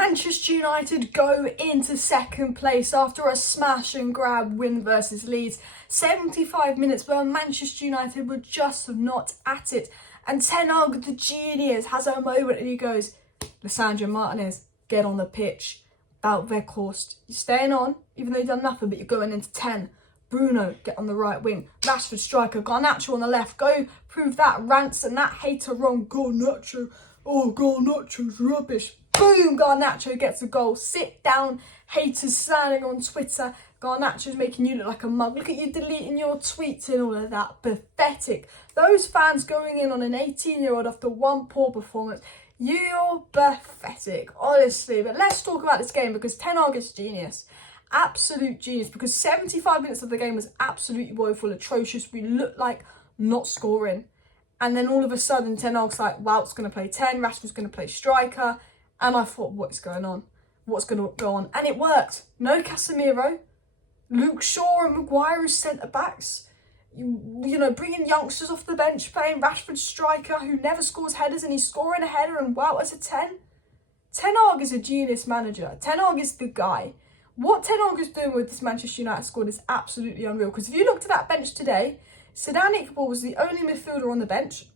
Manchester United go into second place after a smash and grab win versus Leeds. 75 minutes where Manchester United were just not at it. And Ten Hag, the genius, has a moment and he goes, Lisandro Martinez, get on the pitch. Wout Weghorst, you're staying on, even though you've done nothing, but you're going into 10. Bruno, get on the right wing. Rashford, striker. Garnacho on the left. Go prove that rants and that hater wrong. Garnacho. Oh, Garnacho's rubbish. Boom, Garnacho gets a goal. Sit down, haters standing on Twitter. Garnacho's making you look like a mug. Look at you deleting your tweets and all of that. Pathetic. Those fans going in on an 18-year-old after one poor performance. You're pathetic, honestly. But let's talk about this game because Ten Hag is genius. Absolute genius, because 75 minutes of the game was absolutely woeful, atrocious. We looked like not scoring. And then all of a sudden, Ten Hag's like, Wout's going to play 10, Rashford's going to play striker. And I thought, what's going on? What's going to go on? And it worked. No Casemiro. Luke Shaw and Maguire as centre-backs. You know, bringing youngsters off the bench, playing Rashford striker who never scores headers and he's scoring a header and Wout as a 10. Ten Hag is a genius manager. Ten Hag is the guy. What Ten Hag is doing with this Manchester United squad is absolutely unreal. Because if you looked at that bench today, Sedan Iqbal was the only midfielder on the bench.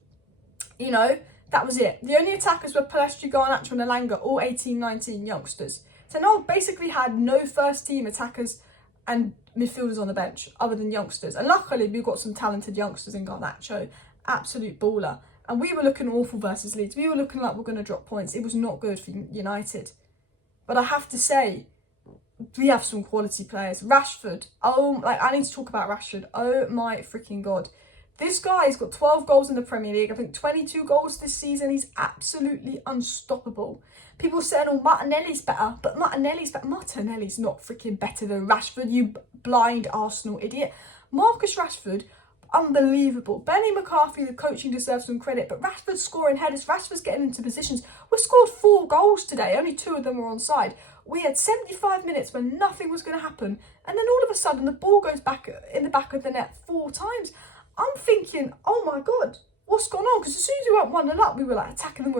You know, that was it. The only attackers were Palestri, Garnacho and Elanga, all 18, 19 youngsters. Ten Hag basically had no first team attackers and midfielders on the bench other than youngsters. And luckily we've got some talented youngsters in Garnacho. Absolute baller. And we were looking awful versus Leeds. We were looking like we're going to drop points. It was not good for United. But I have to say, we have some quality players. Rashford. I need to talk about Rashford. Oh my freaking God. This guy's got 12 goals in the Premier League. I think 22 goals this season. He's absolutely unstoppable. People said, oh, Martinelli's better. But Martinelli's better. Martinelli's not freaking better than Rashford, you blind Arsenal idiot. Marcus Rashford, unbelievable. Benny McCarthy, the coaching deserves some credit. But Rashford's scoring headers. Rashford's getting into positions. We scored 4 goals today. Only 2 of them were onside. We had 75 minutes when nothing was going to happen. And then all of a sudden, the ball goes back in the back of the net 4 times. I'm thinking, oh my God, what's gone on? Because as soon as we went 1-0 up, we were like attacking them,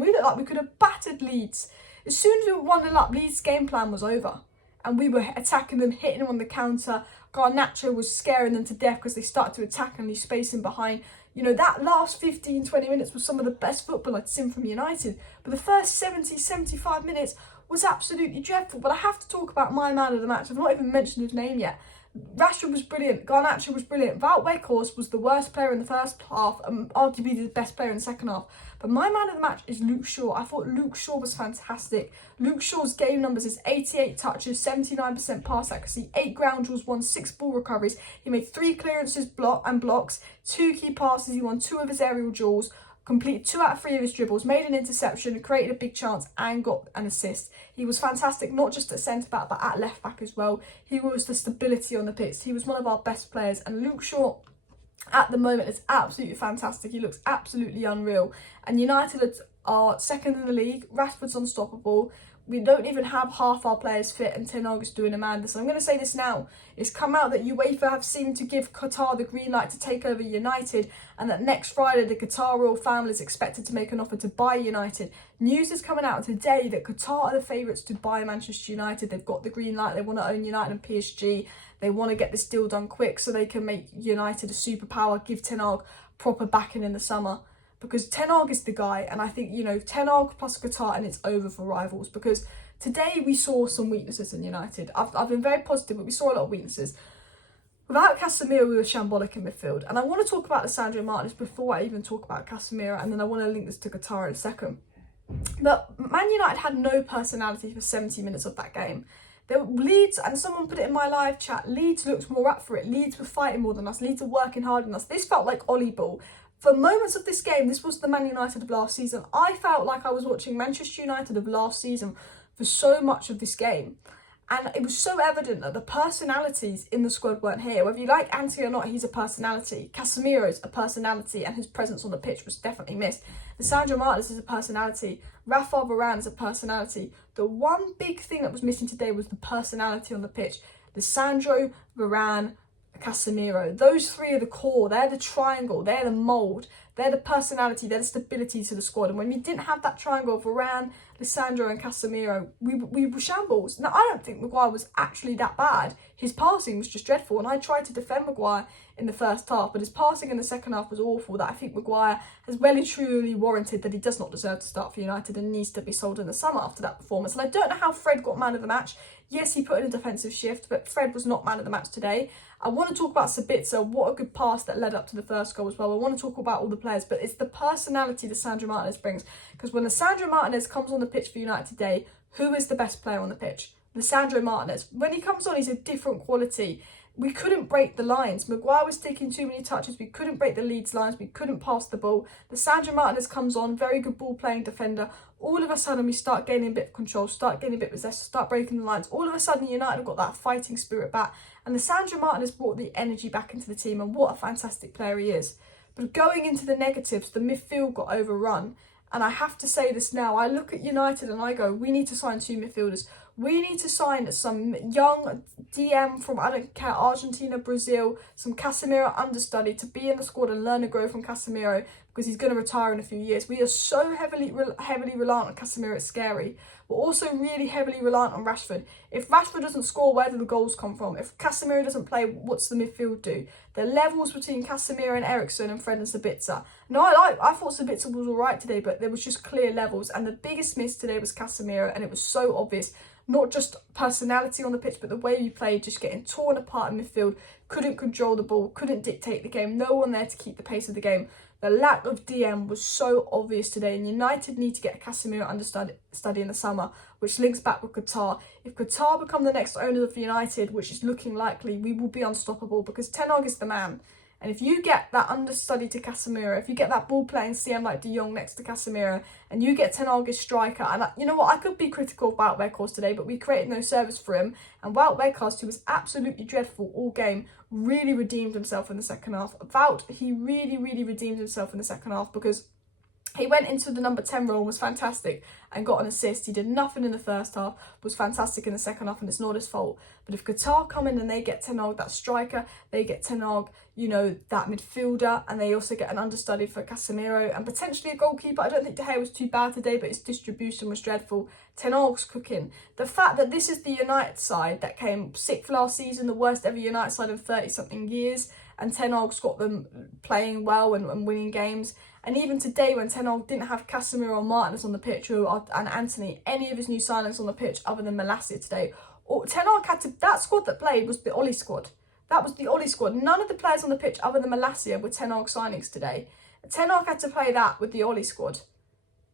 We looked like we could have battered Leeds. As soon as we were 1-0 up, Leeds' game plan was over. And we were attacking them, hitting them on the counter. Garnacho was scaring them to death because they started to attack and leave space in behind. You know, that last 15, 20 minutes was some of the best football I'd seen from United. But the first 70, 75 minutes was absolutely dreadful. But I have to talk about my man of the match. I've not even mentioned his name yet. Rashford was brilliant. Garnacho was brilliant. Wout Weghorst was the worst player in the first half and arguably the best player in the second half. But my man of the match is Luke Shaw. I thought Luke Shaw was fantastic. Luke Shaw's game numbers is 88 touches, 79% pass accuracy, 8 ground duels, won 6 ball recoveries. He made 3 clearances blocks, 2 key passes. He won 2 of his aerial duels, completed 2 out of 3 of his dribbles, made an interception, created a big chance and got an assist. He was fantastic, not just at centre-back, but at left-back as well. He was the stability on the pitch. He was one of our best players. And Luke Shaw, at the moment, is absolutely fantastic. He looks absolutely unreal. And United are second in the league. Rashford's unstoppable. We don't even have half our players fit and Ten Hag is doing Amanda. So I'm going to say this now. It's come out that UEFA have seemed to give Qatar the green light to take over United, and that next Friday the Qatar royal family is expected to make an offer to buy United. News is coming out today that Qatar are the favourites to buy Manchester United. They've got the green light. They want to own United and PSG. They want to get this deal done quick so they can make United a superpower, give Ten Hag proper backing in the summer. Because Ten Hag is the guy, and I think, you know, Ten Hag plus Qatar and it's over for rivals. Because today we saw some weaknesses in United. I've been very positive, but we saw a lot of weaknesses. Without Casemiro, we were shambolic in midfield. And I want to talk about Lisandro Martinez before I even talk about Casemiro, and then I want to link this to Qatar in a second. But Man United had no personality for 70 minutes of that game. There were Leeds, and someone put it in my live chat, Leeds looked more up for it. Leeds were fighting more than us. Leeds were working harder than us. This felt like Ollie ball. For moments of this game, this was the Man United of last season. I felt like I was watching Manchester United of last season for so much of this game. And it was so evident that the personalities in the squad weren't here. Whether you like Ante or not, he's a personality. Casemiro's a personality, and his presence on the pitch was definitely missed. Lisandro Martinez is a personality. Rafa Varane is a personality. The one big thing that was missing today was the personality on the pitch. Lisandro, Varane, Casemiro. Those 3 are the core. They're the triangle. They're the mould. They're the personality, they're the stability to the squad. And when we didn't have that triangle of Varane, Lissandro and Casemiro, we were shambles. Now, I don't think Maguire was actually that bad. His passing was just dreadful. And I tried to defend Maguire in the first half, but his passing in the second half was awful. That I think Maguire has well and truly warranted that he does not deserve to start for United and needs to be sold in the summer after that performance. And I don't know how Fred got man of the match. Yes, he put in a defensive shift, but Fred was not man of the match today. I want to talk about Sabitzer. What a good pass that led up to the first goal as well. I want to talk about all the players, but it's the personality that Sandro Martinez brings. Because when Sandro Martinez comes on the pitch for United today, who is the best player on the pitch? Sandro Martinez. When he comes on, he's a different quality. We couldn't break the lines. Maguire was taking too many touches. We couldn't break the Leeds lines. We couldn't pass the ball. Sandro Martinez comes on, very good ball-playing defender. All of a sudden, we start gaining a bit of control, start gaining a bit of possession, start breaking the lines. All of a sudden, United have got that fighting spirit back. And Sandro Martinez brought the energy back into the team. And what a fantastic player he is. But going into the negatives, the midfield got overrun. And I have to say this now. I look at United and I go, we need to sign 2 midfielders. We need to sign some young DM from, I don't care, Argentina, Brazil, some Casemiro understudy to be in the squad and learn and grow from Casemiro because he's going to retire in a few years. We are so heavily reliant on Casemiro, it's scary. We're also really heavily reliant on Rashford. If Rashford doesn't score, where do the goals come from? If Casemiro doesn't play, what's the midfield do? The levels between Casemiro and Eriksen and Fred and Sabitzer. No, I thought Sabitzer was all right today, but there was just clear levels. And the biggest miss today was Casemiro, and it was so obvious. Not just personality on the pitch, but the way we played, just getting torn apart in midfield, couldn't control the ball, couldn't dictate the game, no one there to keep the pace of the game. The lack of DM was so obvious today, and United need to get a Casemiro understudy in the summer, which links back with Qatar. If Qatar become the next owners of United, which is looking likely, we will be unstoppable because Ten Hag is the man. And if you get that understudy to Casemiro, if you get that ball-playing CM like De Jong next to Casemiro, and you get Ten Hag as striker, and you know what, I could be critical of Wout Weghorst today, but we created no service for him. And Wout Weghorst, who was absolutely dreadful all game, really redeemed himself in the second half. He really redeemed himself in the second half because he went into the number 10 role, was fantastic and got an assist. He did nothing in the first half, was fantastic in the second half, and it's not his fault. But if Qatar come in and they get Ten Hag, that striker, they get Ten Hag, you know, that midfielder, and they also get an understudy for Casemiro and potentially a goalkeeper. I don't think De Gea was too bad today, but his distribution was dreadful. Ten Hag's cooking. The fact that this is the United side that came 6th last season, the worst ever United side in 30-something years, and Ten Hag's got them playing well and winning games. And even today, when Ten Hag didn't have Casemiro or Martinez on the pitch, and Anthony, any of his new signings on the pitch other than Malacia today, Ten Hag had to, that squad that played was the Ollie squad. That was the Ollie squad. None of the players on the pitch other than Malacia were Ten Hag signings today. Ten Hag had to play that with the Ollie squad.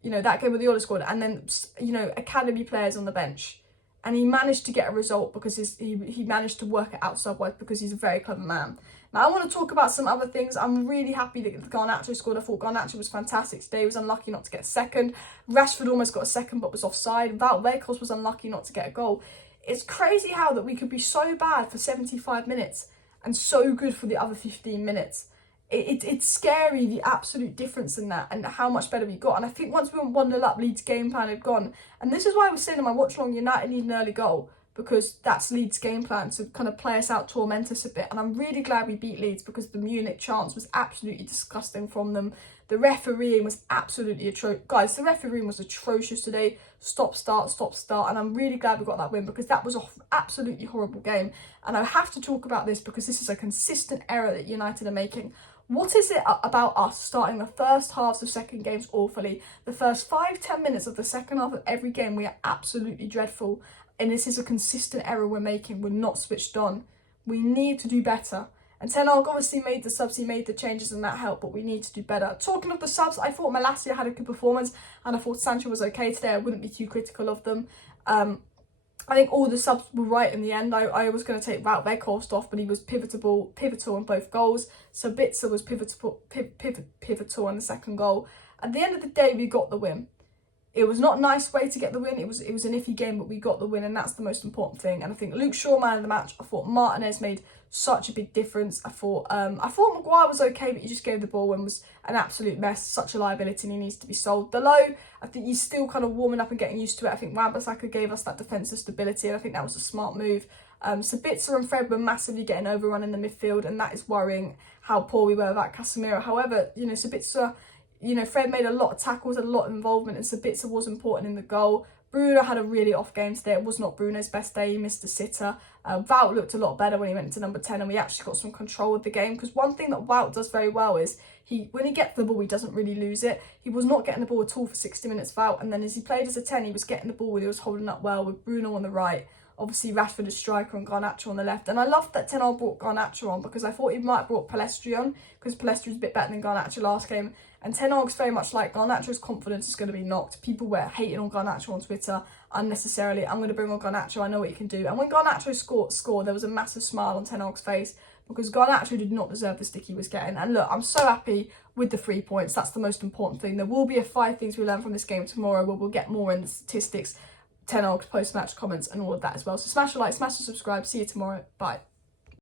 You know, that game with the Ollie squad, and then, you know, academy players on the bench. And he managed to get a result because he managed to work it out subwise because he's a very clever man. Now, I want to talk about some other things. I'm really happy that Garnacho scored. I thought Garnacho was fantastic today. He was unlucky not to get a second. Rashford almost got a second but was offside. Wout Weghorst was unlucky not to get a goal. It's crazy how that we could be so bad for 75 minutes and so good for the other 15 minutes. It's scary, the absolute difference in that and how much better we got. And I think once we went 1-0 up, Leeds' game plan had gone. And this is why I was saying in my watch along, United need an early goal, because that's Leeds' game plan, to kind of play us out, torment us a bit. And I'm really glad we beat Leeds because the Munich chance was absolutely disgusting from them. The refereeing was absolutely atrocious. Guys, the refereeing was atrocious today. Stop, start. And I'm really glad we got that win because that was an absolutely horrible game. And I have to talk about this because this is a consistent error that United are making. What is it about us starting the first halves of second games awfully? The first 5-10 minutes of the second half of every game, we are absolutely dreadful. And this is a consistent error we're making. We're not switched on. We need to do better. And Ten Hag obviously made the subs, he made the changes and that helped, but we need to do better. Talking of the subs, I thought Malacia had a good performance and I thought Sancho was okay today. I wouldn't be too critical of them. I think all the subs were right in the end. I was going to take Wout Weghorst off, but he was pivotal on both goals. Sabitzer was pivotal on the second goal. At the end of the day, we got the win. it was not a nice way to get the win. It was an iffy game, but we got the win, and that's the most important thing. And I think Luke Shaw, man of the match. I thought Martinez made such a big difference. I thought Maguire was okay, but he just gave the ball and was an absolute mess, such a liability, and he needs to be sold. Below, I think he's still kind of warming up and getting used to it. I think Wan-Bissaka gave us that defensive stability, and I think that was a smart move. Sabitzer and Fred were massively getting overrun in the midfield, and that is worrying how poor we were without Casemiro. However, you know, Sabitzer, you know, Fred made a lot of tackles, a lot of involvement, and Sabitzer was important in the goal. Bruno had a really off game today. It was not Bruno's best day. He missed a sitter. Wout looked a lot better when he went into number 10, and we actually got some control of the game, because one thing that Wout does very well is when he gets the ball, he doesn't really lose it. He was not getting the ball at all for 60 minutes, Wout, and then as he played as a 10, he was getting the ball, he was holding up well with Bruno on the right. Obviously, Rashford as striker and Garnacho on the left. And I loved that Ten Hag brought Garnacho on, because I thought he might have brought Palestri on, because Palestri was a bit better than Garnacho last game. And Ten Hag's very much like, Garnacho's confidence is going to be knocked. People were hating on Garnacho on Twitter unnecessarily. I'm going to bring on Garnacho. I know what he can do. And when Garnacho scored, there was a massive smile on Ten Hag's face, because Garnacho did not deserve the stick he was getting. And look, I'm so happy with the 3 points. That's the most important thing. There will be a 5 things we learn from this game tomorrow, where we'll get more in the statistics, Ten Hag's post-match comments and all of that as well. So smash a like, smash a subscribe. See you tomorrow. Bye.